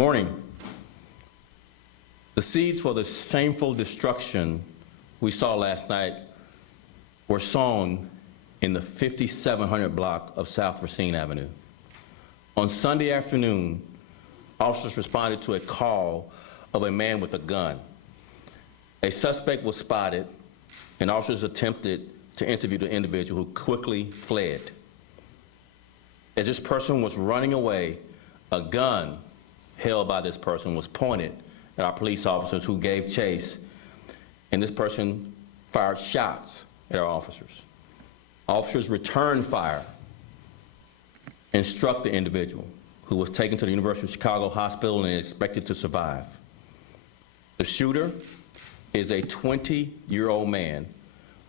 Morning. The seeds for the shameful destruction we saw last night were sown in the 5700 block of South Racine Avenue. On Sunday afternoon, officers responded to a call of a man with a gun. A suspect was spotted, and officers attempted to interview the individual, who quickly fled. As this person was running away, a gun held by this person was pointed at our police officers, who gave chase, and this person fired shots at our officers. Officers returned fire and struck the individual, who was taken to the University of Chicago Hospital and is expected to survive. The shooter is a 20-year-old man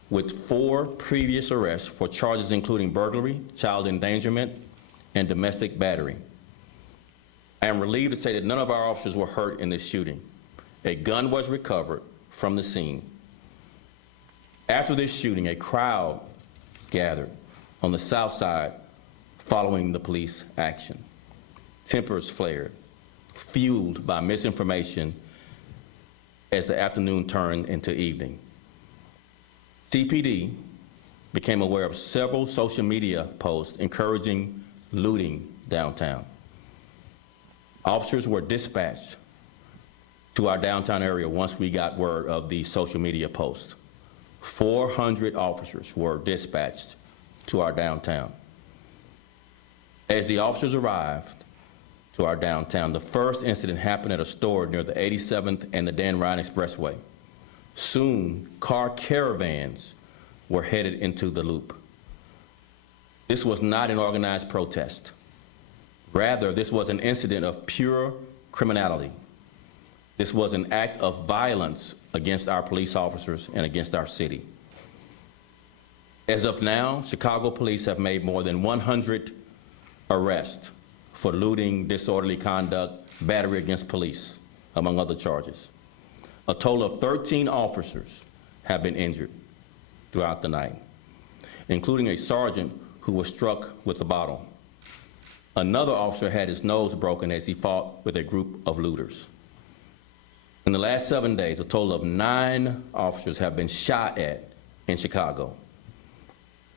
with 4 previous arrests for charges including burglary, child endangerment, and domestic battery. I am relieved to say that none of our officers were hurt in this shooting. A gun was recovered from the scene. After this shooting, a crowd gathered on the south side following the police action. Tempers flared, fueled by misinformation as the afternoon turned into evening. CPD became aware of several social media posts encouraging looting downtown. Officers were dispatched to our downtown area once we got word of the social media posts. 400 officers were dispatched to our downtown. As the officers arrived to our downtown, the first incident happened at a store near the 87th and the Dan Ryan Expressway. Soon, car caravans were headed into the loop. This was not an organized protest. Rather, this was an incident of pure criminality. This was an act of violence against our police officers and against our city. As of now, Chicago police have made more than 100 arrests for looting, disorderly conduct, battery against police, among other charges. A total of 13 officers have been injured throughout the night, including a sergeant who was struck with a bottle. Another officer had his nose broken as he fought with a group of looters. In the last 7 days, a total of 9 officers have been shot at in Chicago.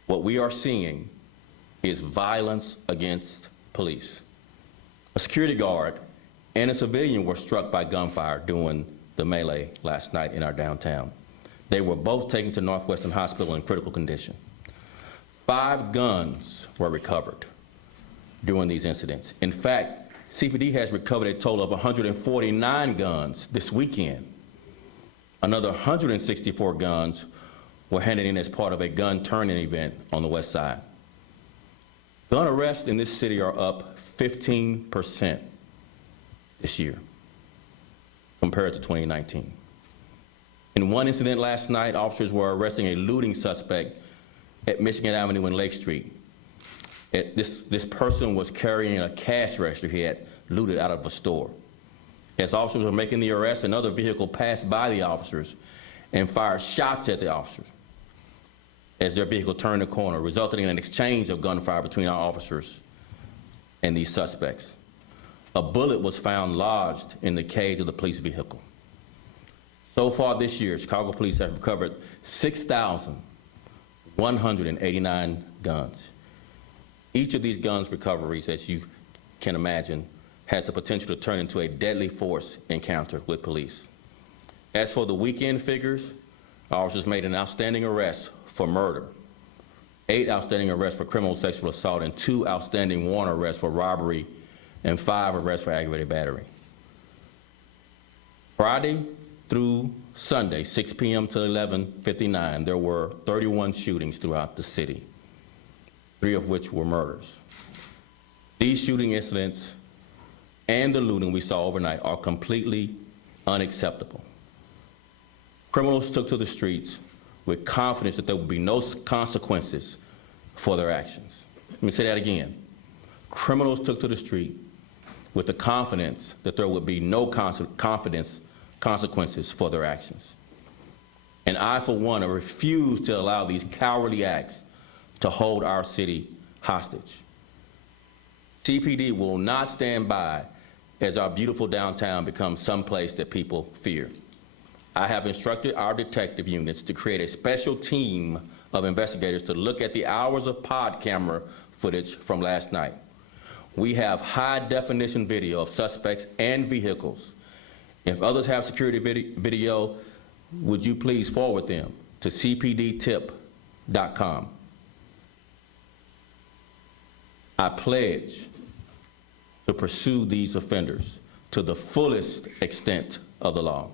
What we are seeing is violence against police. A security guard and a civilian were struck by gunfire during the melee last night in our downtown. They were both taken to Northwestern Hospital in critical condition. 5 guns were recovered during these incidents. In fact, CPD has recovered a total of 149 guns this weekend. Another 164 guns were handed in as part of a gun turn-in event on the west side. Gun arrests in this city are up 15% this year compared to 2019. In one incident last night, officers were arresting a looting suspect at Michigan Avenue and Lake Street. This person was carrying a cash register he had looted out of a store. As officers were making the arrest, another vehicle passed by the officers and fired shots at the officers as their vehicle turned the corner, resulting in an exchange of gunfire between our officers and these suspects. A bullet was found lodged in the cage of the police vehicle. So far this year, Chicago police have recovered 6,189 guns. Each of these guns recoveries, as you can imagine, has the potential to turn into a deadly force encounter with police. As for the weekend figures, officers made an outstanding arrest for murder, 8 outstanding arrests for criminal sexual assault, and 2 outstanding warrant arrests for robbery, and 5 arrests for aggravated battery. Friday through Sunday, 6 p.m. to 11:59, there were 31 shootings throughout the city, 3 of which were murders. These shooting incidents and the looting we saw overnight are completely unacceptable. Criminals took to the streets with confidence that there would be no consequences for their actions. Let me say that again. Criminals took to the street with the confidence that there would be no consequences for their actions. And I, for one, refuse to allow these cowardly acts to hold our city hostage. CPD will not stand by as our beautiful downtown becomes someplace that people fear. I have instructed our detective units to create a special team of investigators to look at the hours of pod camera footage from last night. We have high-definition video of suspects and vehicles. If others have security video, would you please forward them to cpdtip.com. I pledge to pursue these offenders to the fullest extent of the law.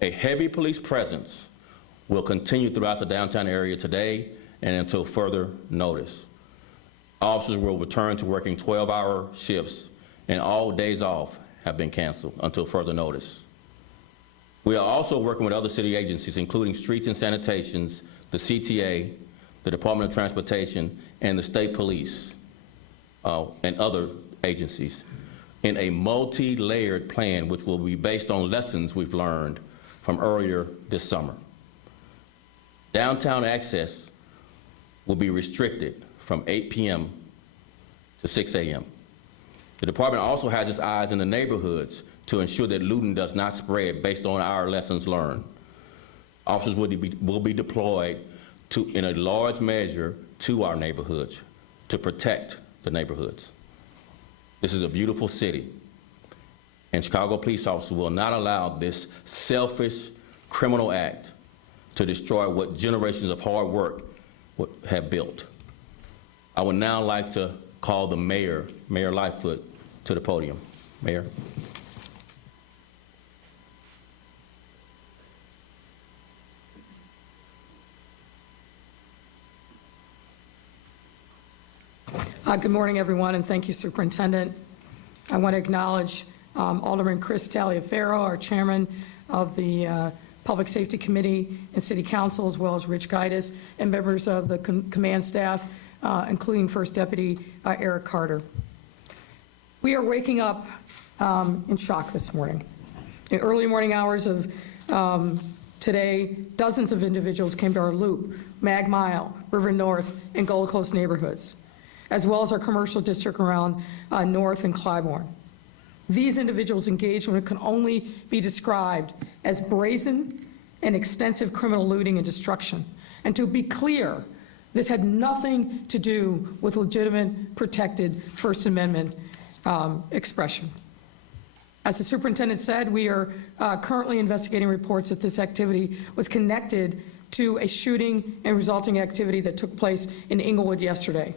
A heavy police presence will continue throughout the downtown area today and until further notice. Officers will return to working 12-hour shifts, and all days off have been canceled until further notice. We are also working with other city agencies, including Streets and Sanitations, the CTA, the Department of Transportation, and the State Police, and other agencies, in a multi-layered plan which will be based on lessons we've learned from earlier this summer. Downtown access will be restricted from 8 p.m. to 6 a.m. The department also has its eyes in the neighborhoods to ensure that looting does not spread based on our lessons learned. Officers will be deployed in a large measure to our neighborhoods to protect the neighborhoods. This is a beautiful city, and Chicago police officers will not allow this selfish criminal act to destroy what generations of hard work have built. I would now like to call the mayor, Mayor Lightfoot, to the podium. Mayor. Good morning, everyone, and thank you, Superintendent. I want to acknowledge Alderman Chris Taliaferro, our chairman of the Public Safety Committee and City Council, as well as Rich Gaitis, and members of the command staff, including First Deputy Eric Carter. We are waking up in shock this morning. In the early morning hours of today, dozens of individuals came to our Loop, Mag Mile, River North, and Gold Coast neighborhoods, as well as our commercial district around North and Clybourne. These individuals engaged in what can only be described as brazen and extensive criminal looting and destruction. And to be clear, this had nothing to do with legitimate, protected First Amendment expression. As the superintendent said, we are currently investigating reports that this activity was connected to a shooting and resulting activity that took place in Englewood yesterday.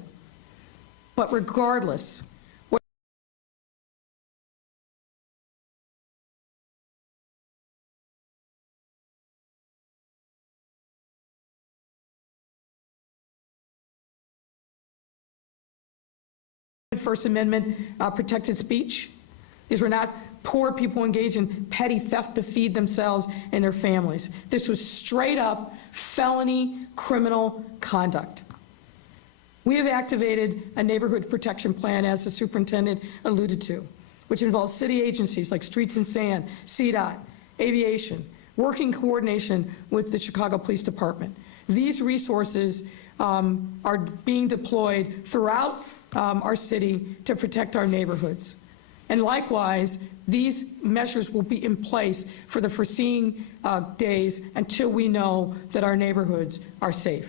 But regardless, First Amendment protected speech. These were not poor people engaged in petty theft to feed themselves and their families. This was straight up felony criminal conduct. We have activated a neighborhood protection plan, as the superintendent alluded to, which involves city agencies like Streets and Sand, CDOT, Aviation, working coordination with the Chicago Police Department. These resources are being deployed throughout our city to protect our neighborhoods. And likewise, these measures will be in place for the foreseeing days until we know that our neighborhoods are safe.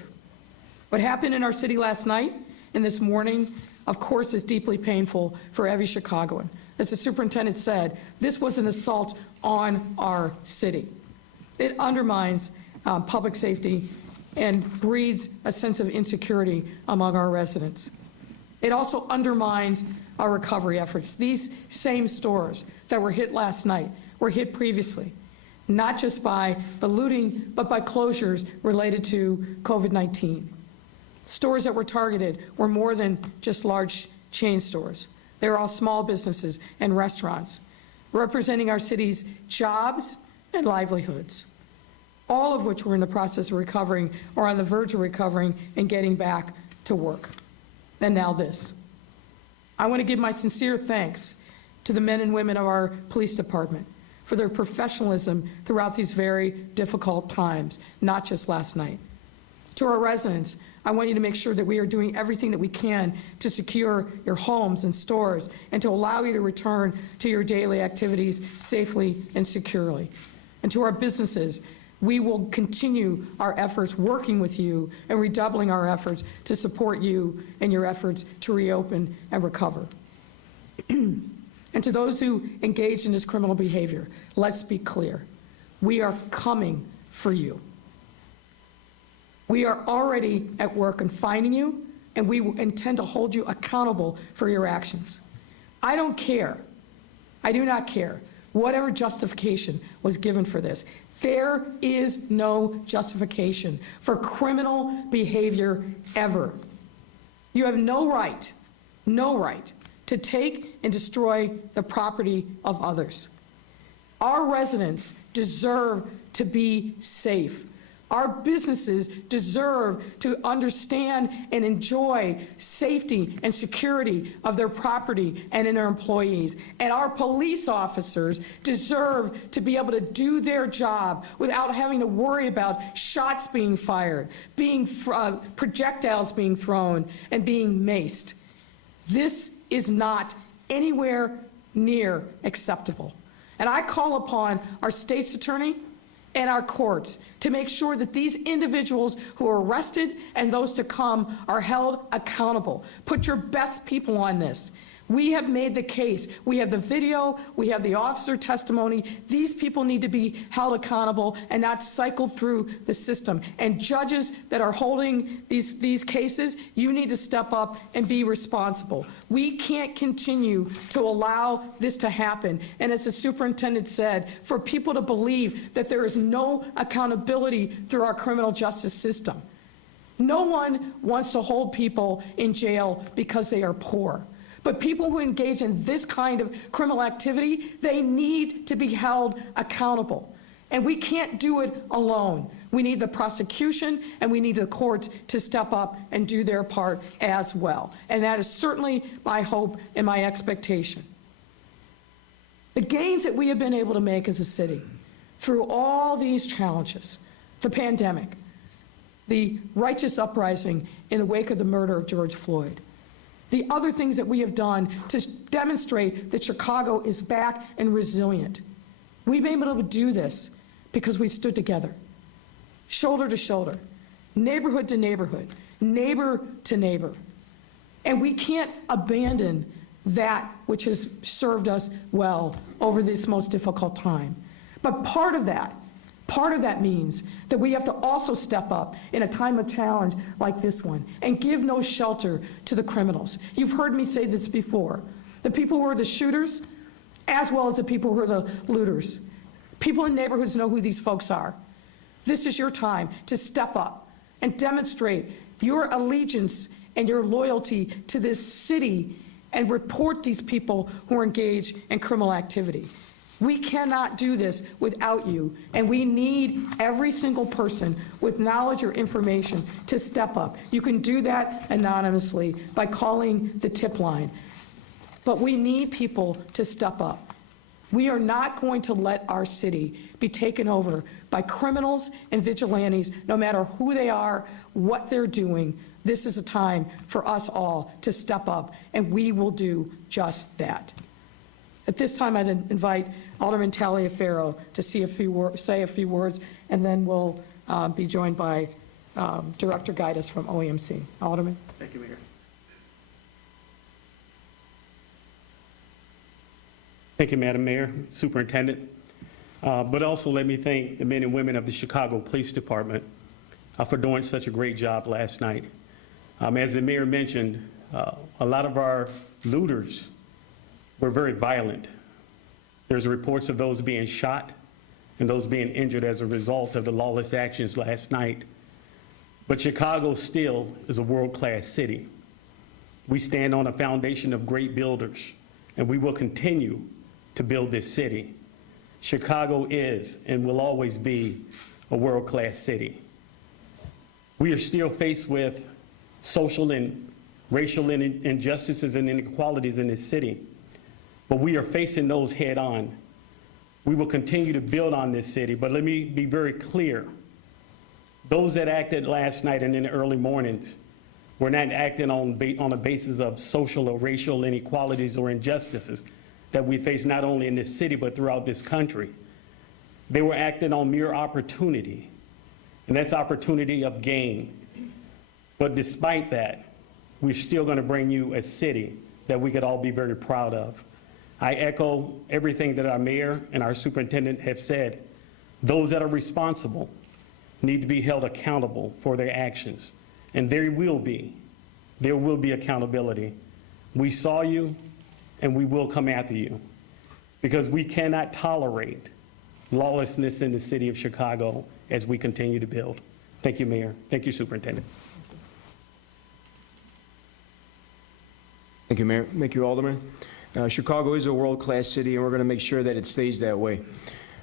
What happened in our city last night and this morning, of course, is deeply painful for every Chicagoan. As the superintendent said, this was an assault on our city. It undermines public safety and breeds a sense of insecurity among our residents. It also undermines our recovery efforts. These same stores that were hit last night were hit previously, not just by the looting, but by closures related to COVID-19. Stores that were targeted were more than just large chain stores. They were all small businesses and restaurants, representing our city's jobs and livelihoods, all of which were in the process of recovering or on the verge of recovering and getting back to work. And now this. I want to give my sincere thanks to the men and women of our police department for their professionalism throughout these very difficult times, not just last night. To our residents, I want you to make sure that we are doing everything that we can to secure your homes and stores and to allow you to return to your daily activities safely and securely. And to our businesses, we will continue our efforts working with you and redoubling our efforts to support you in your efforts to reopen and recover. And to those who engage in this criminal behavior, let's be clear. We are coming for you. We are already at work on finding you, and we intend to hold you accountable for your actions. I don't care. I do not care whatever justification was given for this. There is no justification for criminal behavior ever. You have no right to take and destroy the property of others. Our residents deserve to be safe. Our businesses deserve to understand and enjoy safety and security of their property and in their employees. And our police officers deserve to be able to do their job without having to worry about shots being fired, projectiles being thrown, and being maced. This is not anywhere near acceptable. And I call upon our state's attorney and our courts to make sure that these individuals who are arrested and those to come are held accountable. Put your best people on this. We have made the case. We have the video. We have the officer testimony. These people need to be held accountable and not cycled through the system. And judges that are holding these cases, you need to step up and be responsible. We can't continue to allow this to happen. And as the superintendent said, for people to believe that there is no accountability through our criminal justice system. No one wants to hold people in jail because they are poor. But people who engage in this kind of criminal activity, they need to be held accountable. And we can't do it alone. We need the prosecution and we need the courts to step up and do their part as well. And that is certainly my hope and my expectation. The gains that we have been able to make as a city through all these challenges, the pandemic, the righteous uprising in the wake of the murder of George Floyd, the other things that we have done to demonstrate that Chicago is back and resilient. We've been able to do this because we stood together, shoulder to shoulder, neighborhood to neighborhood, neighbor to neighbor. And we can't abandon that which has served us well over this most difficult time. But part of that means that we have to also step up in a time of challenge like this one and give no shelter to the criminals. You've heard me say this before. The people who are the shooters, as well as the people who are the looters. People in neighborhoods know who these folks are. This is your time to step up and demonstrate your allegiance and your loyalty to this city and report these people who are engaged in criminal activity. We cannot do this without you, and we need every single person with knowledge or information to step up. You can do that anonymously by calling the tip line, but we need people to step up. We are not going to let our city be taken over by criminals and vigilantes, no matter who they are, what they're doing. This is a time for us all to step up, and we will do just that. At this time, I'd invite Alderman Taliaferro to say a few words, and then we'll be joined by Director Gaidas from OEMC. Alderman. Thank you, Mayor. Thank you, Madam Mayor, Superintendent. But also let me thank the men and women of the Chicago Police Department for doing such a great job last night. As the mayor mentioned, a lot of our looters were very violent. There's reports of those being shot and those being injured as a result of the lawless actions last night. But Chicago still is a world-class city. We stand on a foundation of great builders, and we will continue to build this city. Chicago is and will always be a world-class city. We are still faced with social and racial injustices and inequalities in this city, but we are facing those head on. We will continue to build on this city, but let me be very clear Those that acted last night and in the early mornings were not acting on the basis of social or racial inequalities or injustices that we face not only in this city but throughout this country. They were acting on mere opportunity, and that's opportunity of gain. But despite that, we're still going to bring you a city that we could all be very proud of. I echo everything that our mayor and our superintendent have said. Those that are responsible need to be held accountable for their actions, and there will be accountability. We saw you, and we will come after you, because we cannot tolerate lawlessness in the city of Chicago as we continue to build. Thank you, Mayor. Thank you, Superintendent. Thank you, Mayor. Thank you, Alderman. Chicago is a world-class city, and we're going to make sure that it stays that way.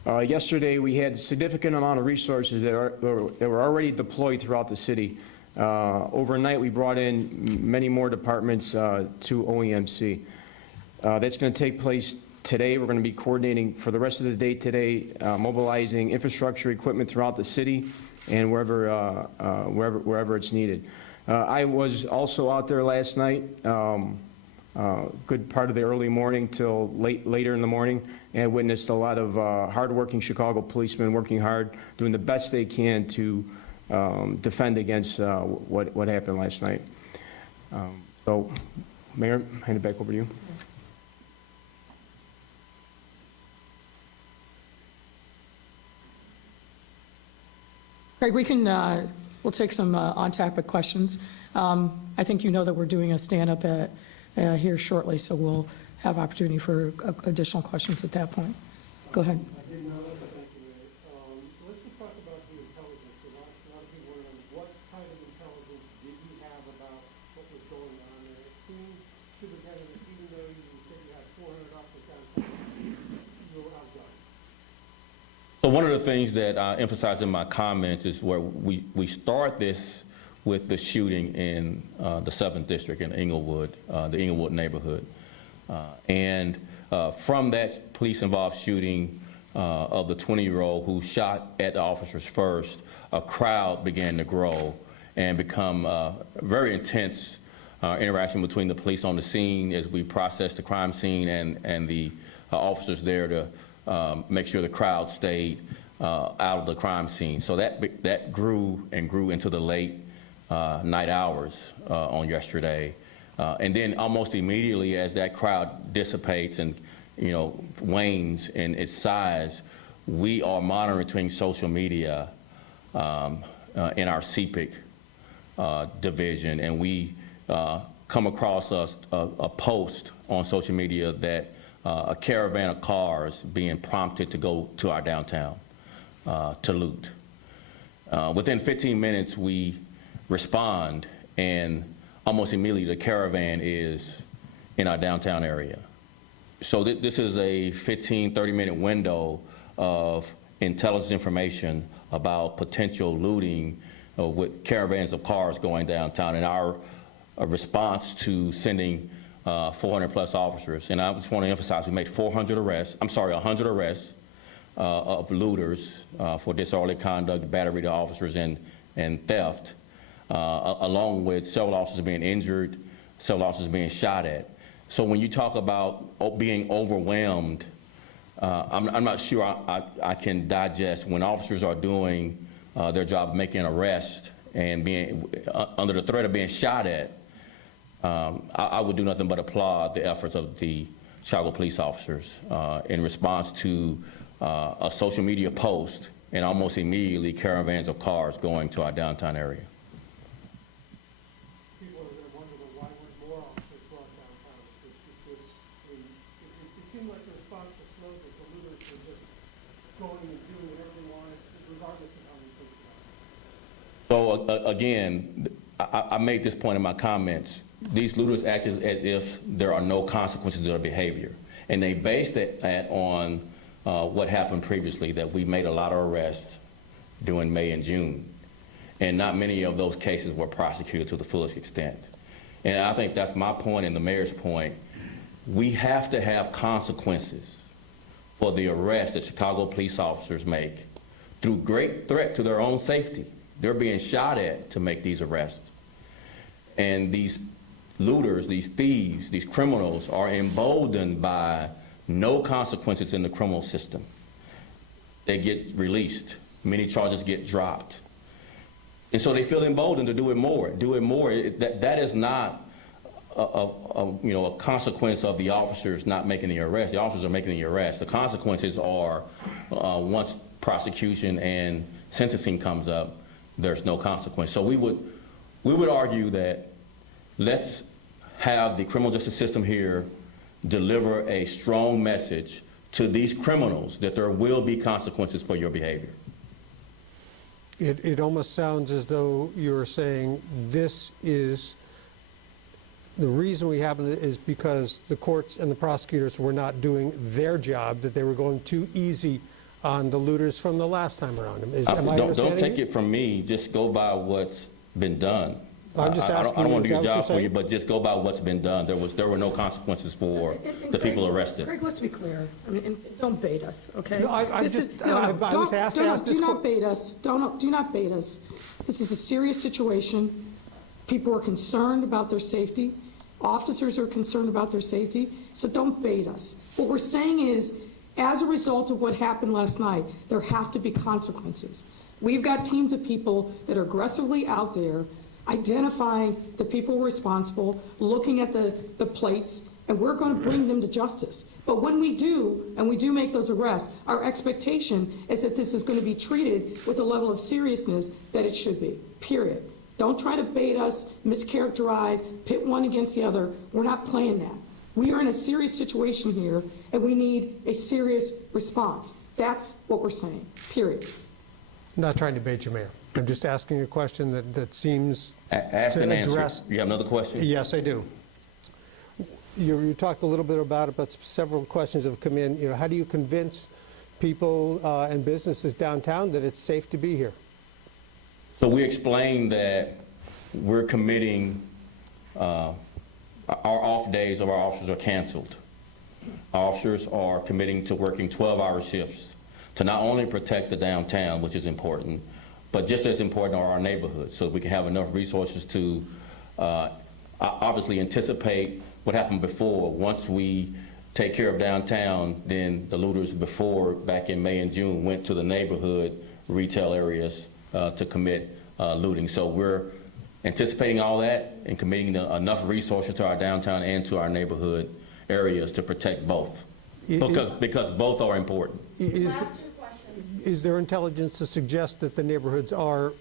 Yesterday, we had a significant amount of resources that were already deployed throughout the city. Overnight, we brought in many more departments to OEMC. That's going to take place today. We're going to be coordinating for the rest of the day today, mobilizing infrastructure equipment throughout the city and wherever it's needed. I was also out there last night, good part of the early morning till later in the morning, and witnessed a lot of hardworking Chicago policemen working hard, doing the best they can to defend against what happened last night. So, Mayor, hand it back over to you. Craig, we'll take some on-topic questions. I think you know that we're doing a stand-up here shortly, so we'll have opportunity for additional questions at that point. Go ahead. I didn't know that, but thank you, Mayor. Let's just talk about the intelligence. A lot of people want to know, what kind of intelligence did you have about what was going on there? It seems, Superintendent, even though you said you had 400 officers downtown, you were outgunned. So one of the things that I emphasize in my comments is where we start this with the shooting in the 7th District in Englewood, the Englewood neighborhood. And from that police-involved shooting of the 20-year-old who shot at the officers first, a crowd began to grow and become very intense interaction between the police on the scene as we processed the crime scene and the officers there to make sure the crowd stayed out of the crime scene. So that grew and grew into the late night hours on yesterday. And then almost immediately as that crowd dissipates and, wanes in its size, we are monitoring social media in our CPIC division, and we come across a post on social media that a caravan of cars being prompted to go to our downtown to loot. Within 15 minutes, we respond, and almost immediately the caravan is in our downtown area. So this is a 15, 30-minute window of intelligence information about potential looting with caravans of cars going downtown, and our response to sending 400-plus officers. And I just want to emphasize, we made 100 arrests of looters for disorderly conduct, battery to officers, and theft, along with several officers being injured, several officers being shot at. So when you talk about being overwhelmed, I'm not sure I can digest when officers are doing their job of making an arrest and being under the threat of being shot at. I would do nothing but applaud the efforts of the Chicago police officers in response to a social media post and almost immediately caravans of cars going to our downtown area. People are going to wonder, well, why weren't more officers brought downtown? It seemed like the response was slow, that the looters were just going and doing whatever they wanted, regardless of how many police got. So again, I made this point in my comments. These looters act as if there are no consequences to their behavior. And they based that on what happened previously, that we made a lot of arrests during May and June. And not many of those cases were prosecuted to the fullest extent. And I think that's my point and the mayor's point. We have to have consequences for the arrests that Chicago police officers make through great threat to their own safety They're being shot at to make these arrests. And these looters, these thieves, these criminals are emboldened by no consequences in the criminal system. They get released. Many charges get dropped. And so they feel emboldened to do it more. That is not a consequence of the officers not making the arrest. The officers are making the arrest. The consequences are once prosecution and sentencing comes up, there's no consequence. So we would argue that let's have the criminal justice system here deliver a strong message to these criminals that there will be consequences for your behavior. It almost sounds as though you're saying this is, the reason we have it is because the courts and the prosecutors were not doing their job, that they were going too easy on the looters from the last time around. Am I Don't understanding take you? it from me, just go by what's been done. I'm just asking I don't you, want to is do that your what job you're for you, saying? but just go by what's been done. There were no consequences for the people arrested. Greg, let's be clear. I mean, and don't bait us, okay? No, I This is- just- I was asked to ask this Do not que- bait us. Do not bait us. This is a serious situation. People are concerned about their safety. Officers are concerned about their safety, so don't bait us. What we're saying is, as a result of what happened last night, there have to be consequences. We've got teams of people that are aggressively out there identifying the people responsible, looking at the plates, and we're going to bring them to justice. But when we do, and we do make those arrests, our expectation is that this is going to be treated with the level of seriousness that it should be, period. Don't try to bait us, mischaracterize, pit one against the other. We're not playing that. We are in a serious situation here, and we need a serious response. That's what we're saying, period. Not trying to bait you, Mayor. I'm just asking a question that seems Ask to and answer. address. You have another question? Yes, I do. You talked a little bit about it, but several questions have come in. How do you convince people and businesses downtown that it's safe to be here? So we explained that we're committing, our off days of our officers are canceled. Our officers are committing to working 12-hour shifts to not only protect the downtown, which is important, but just as important are our neighborhoods, so we can have enough resources to obviously anticipate what happened before. Once we take care of downtown, then the looters before, back in May and June, went to the neighborhood retail areas to commit looting. So we're anticipating all that and committing enough resources to our downtown and to our neighborhood areas to protect both, because both are important. Is there intelligence to suggest that the neighborhoods are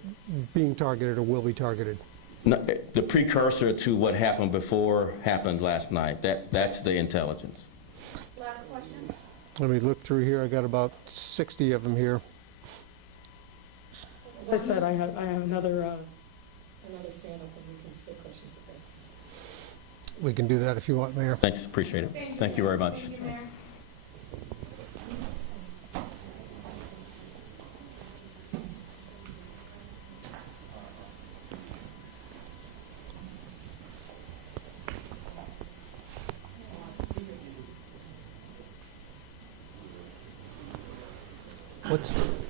being targeted or will be targeted? No, the precursor to what happened before happened last night. That's the intelligence. Last question. Let me look through here. I got about 60 of them here. As I said, I have another stand-up and we can take questions, okay? We can do that if you want, Mayor. Thanks, appreciate it. Thank you very much. Thank you, Mayor.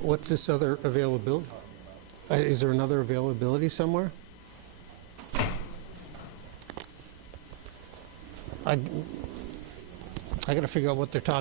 What's this other availability? Is there another availability somewhere? I got to figure out what they're talking